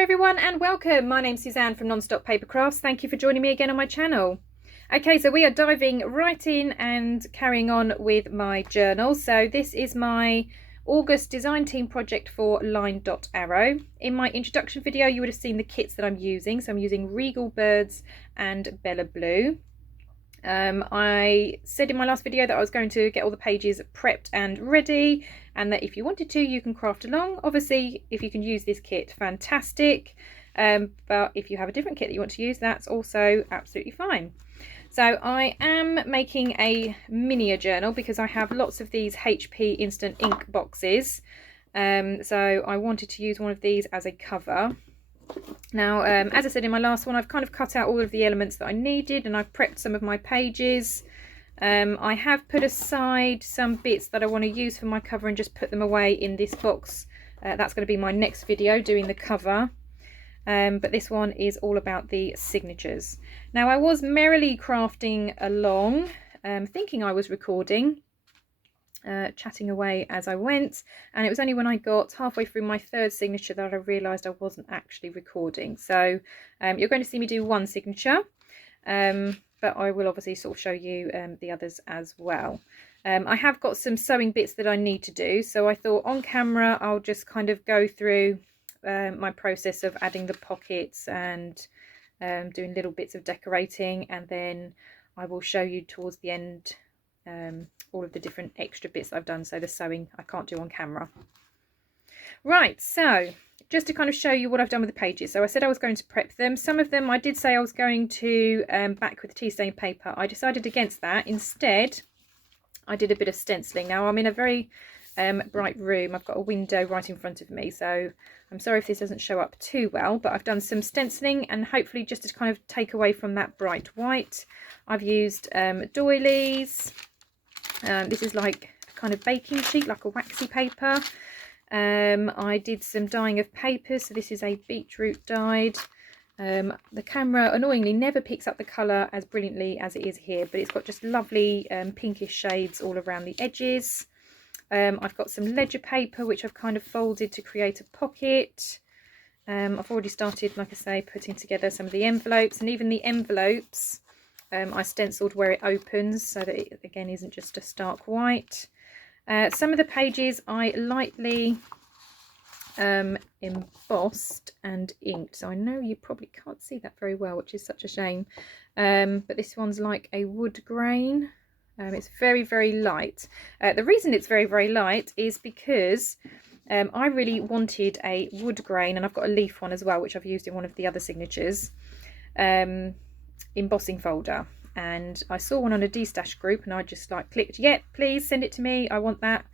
everyone and welcome. My name's Suzanne from NonstopPapercrafts. Thank you for joining me again on my channel. Okay, so we are diving right in and carrying on with my journal. So this is my August design team project for LineDotArrow. In my introduction video you would have seen the kits that I'm using. So I'm using Regal Birds and Bella Blue. I said in my last video that I was going to get all the pages prepped and ready, and that if you wanted to you can craft along. Obviously if you can use this kit, fantastic, but if you have a different kit that you want to use, that's also absolutely fine. So I am making a mini journal because I have lots of these HP instant ink boxes, so I wanted to use one of these as a cover. Now, as I said in my last one, I've kind of cut out all of the elements that I needed and I've prepped some of my pages. I have put aside some bits that I want to use for my cover and just put them away in this box. That's going to be my next video, doing the cover. But this one is all about the signatures. Now, I was merrily crafting along, thinking I was recording, chatting away as I went, and it was only when I got halfway through my third signature that I realised I wasn't actually recording. So you're going to see me do one signature, but I will obviously sort of show you the others as well. I have got some sewing bits that I need to do, so I thought on camera I'll just kind of go through my process of adding the pockets and doing little bits of decorating, and then I will show you towards the end all of the different extra bits I've done. So the sewing I can't do on camera. Right, so just to kind of show you what I've done with the pages. So I said I was going to prep them. Some of them I did say I was going to back with tea stain paper. I decided against that. Instead I did a bit of stenciling. Now I'm in a very bright room. I've got a window right in front of me, so I'm sorry if this doesn't show up too well, but I've done some stenciling, and hopefully just to kind of take away from that bright white, I've used doilies. This is like a kind of baking sheet, like a waxy paper. I did some dyeing of paper, so this is a beetroot dyed. The camera annoyingly never picks up the colour as brilliantly as it is here, but it's got just lovely pinkish shades all around the edges. I've got some ledger paper which I've kind of folded to create a pocket. I've already started, like I say, putting together some of the envelopes, and even the envelopes I stenciled where it opens so that it again isn't just a stark white. Some of the pages I lightly embossed and inked, so I know you probably can't see that very well, which is such a shame, but this one's like a wood grain. It's very, very light. The reason it's very, very light is because I really wanted a wood grain, and I've got a leaf one as well, which I've used in one of the other signatures, embossing folder. And I saw one on a D-stash group and I just like clicked, yep, please send it to me, I want that.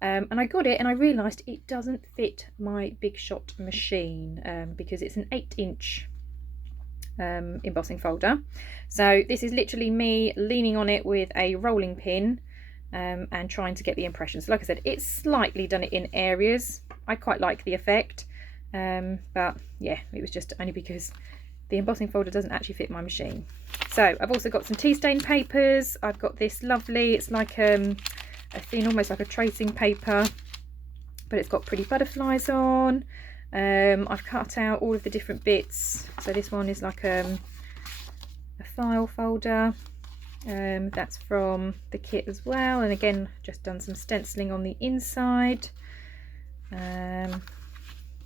And I got it, and I realised it doesn't fit my Big Shot machine because it's an 8-inch embossing folder. So this is literally me leaning on it with a rolling pin and trying to get the impression. So like I said, it's slightly done it in areas. I quite like the effect, but yeah, it was just only because the embossing folder doesn't actually fit my machine. So I've also got some tea stain papers. I've got this lovely, it's like a thin, almost like a tracing paper, but it's got pretty butterflies on. I've cut out all of the different bits. So this one is like a file folder. That's from the kit as well, and again just done some stenciling on the inside.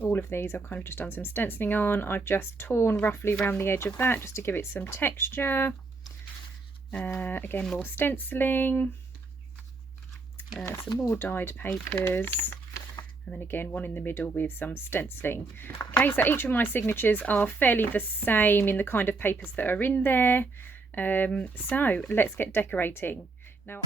All of these I've kind of just done some stenciling on. I've just torn roughly around the edge of that just to give it some texture. Again, more stenciling, some more dyed papers, and then again one in the middle with some stenciling. Okay, so each of my signatures are fairly the same in the kind of papers that are in there. So let's get decorating now.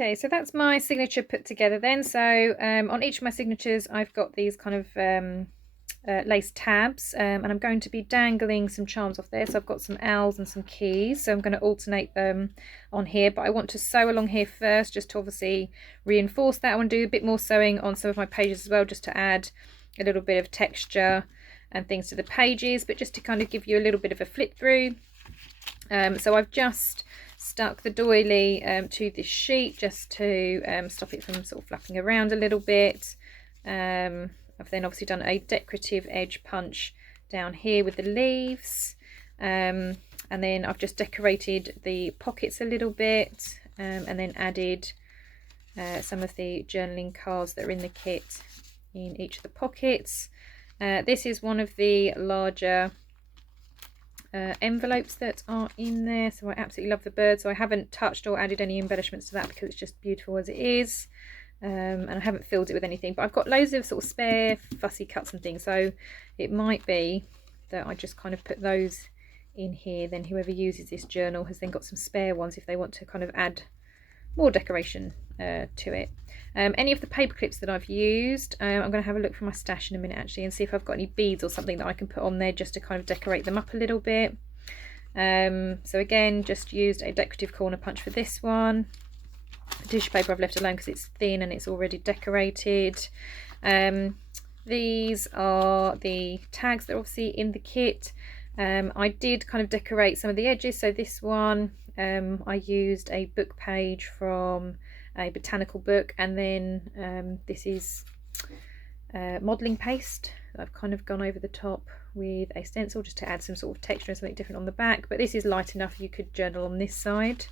Okay, so that's my signature put together then. So on each of my signatures I've got these kind of lace tabs, and I'm going to be dangling some charms off there. So I've got some owls and some keys, so I'm going to alternate them on here, but I want to sew along here first just to obviously reinforce that. I want to do a bit more sewing on some of my pages as well, just to add a little bit of texture and things to the pages, but just to kind of give you a little bit of a flip through. So I've just stuck the doily to this sheet just to stop it from sort of flapping around a little bit. I've then obviously done a decorative edge punch down here with the leaves, and then I've just decorated the pockets a little bit, and then added some of the journaling cards that are in the kit in each of the pockets. This is one of the larger envelopes that are in there, so I absolutely love the bird, so I haven't touched or added any embellishments to that because it's just beautiful as it is. And I haven't filled it with anything, but I've got loads of sort of spare fussy cuts and things, so it might be that I just kind of put those in here, then whoever uses this journal has then got some spare ones if they want to kind of add more decoration to it. Any of the paper clips that I've used, I'm going to have a look for my stash in a minute actually and see if I've got any beads or something that I can put on there just to kind of decorate them up a little bit. So again, just used a decorative corner punch for this one. The tissue paper I've left alone because it's thin and it's already decorated. These are the tags that are obviously in the kit. I did kind of decorate some of the edges, so this one I used a book page from a botanical book, and then this is modelling paste that I've kind of gone over the top with a stencil just to add some sort of texture and something different on the back, but this is light enough you could journal on this side.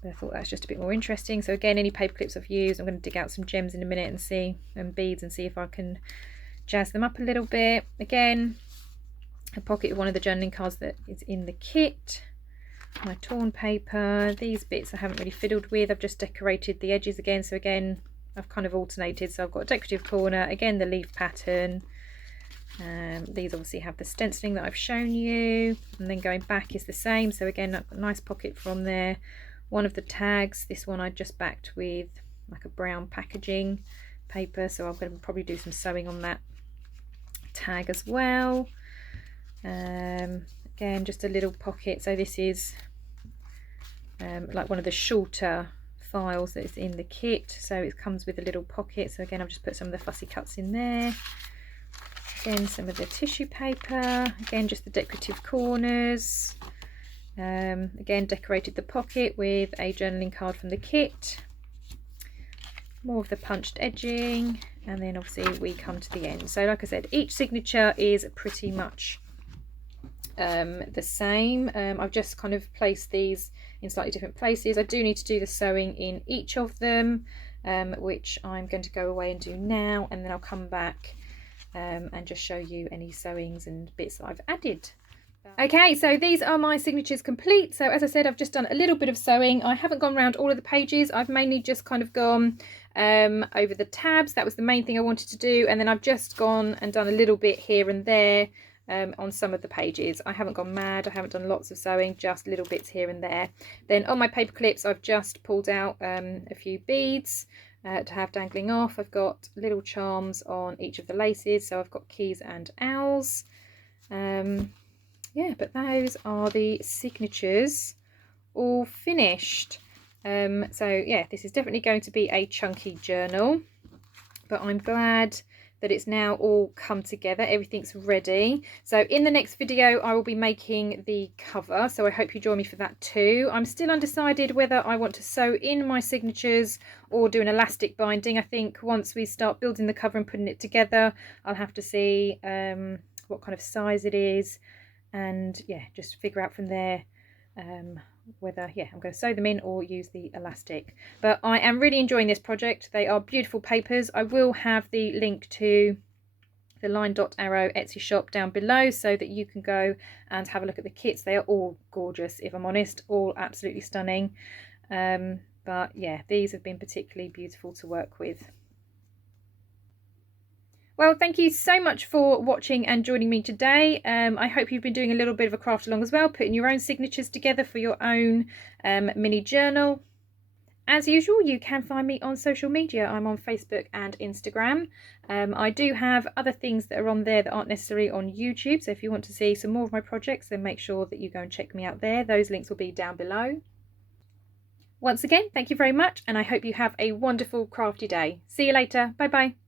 But I thought that's just a bit more interesting. So again, any paper clips I've used, I'm going to dig out some gems in a minute and see, and beads, and see if I can jazz them up a little bit. Again, a pocket of one of the journaling cards that is in the kit. My torn paper, these bits I haven't really fiddled with, I've just decorated the edges again. So again, I've kind of alternated, so I've got a decorative corner, again the leaf pattern. These obviously have the stenciling that I've shown you, and then going back is the same. So again, a nice pocket from there. One of the tags, this one I just backed with like a brown packaging paper, so I'm going to probably do some sewing on that tag as well. Again, just a little pocket, so this is like one of the shorter files that is in the kit, so it comes with a little pocket. So again, I've just put some of the fussy cuts in there. Again, some of the tissue paper, again just the decorative corners. Again, decorated the pocket with a journaling card from the kit, more of the punched edging, and then obviously we come to the end. So like I said, each signature is pretty much the same. I've just kind of placed these in slightly different places. I do need to do the sewing in each of them, which I'm going to go away and do now, and then I'll come back and just show you any sewings and bits that I've added. Okay, so these are my signatures complete. So as I said, I've just done a little bit of sewing. I haven't gone around all of the pages. I've mainly just kind of gone over the tabs. That was the main thing I wanted to do. And then I've just gone and done a little bit here and there on some of the pages. I haven't gone mad. I haven't done lots of sewing, just little bits here and there. Then on my paper clips, I've just pulled out a few beads to have dangling off. I've got little charms on each of the laces. So I've got keys and owls. Yeah, but those are the signatures all finished. So yeah, this is definitely going to be a chunky journal, but I'm glad that it's now all come together. Everything's ready. So in the next video, I will be making the cover. So I hope you join me for that too. I'm still undecided whether I want to sew in my signatures or do an elastic binding. I think once we start building the cover and putting it together, I'll have to see what kind of size it is. And yeah, just figure out from there whether I'm going to sew them in or use the elastic. But I am really enjoying this project. They are beautiful papers. I will have the link to the LineDotArrow Etsy shop down below so that you can go and have a look at the kits. They are all gorgeous, if I'm honest, all absolutely stunning. But yeah, these have been particularly beautiful to work with. Well, thank you so much for watching and joining me today. I hope you've been doing a little bit of a craft along as well, putting your own signatures together for your own mini journal. As usual, you can find me on social media. I'm on Facebook and Instagram. I do have other things that are on there that aren't necessarily on YouTube, so if you want to see some more of my projects, then make sure that you go and check me out there. Those links will be down below. Once again, thank you very much, and I hope you have a wonderful crafty day. See you later. Bye bye.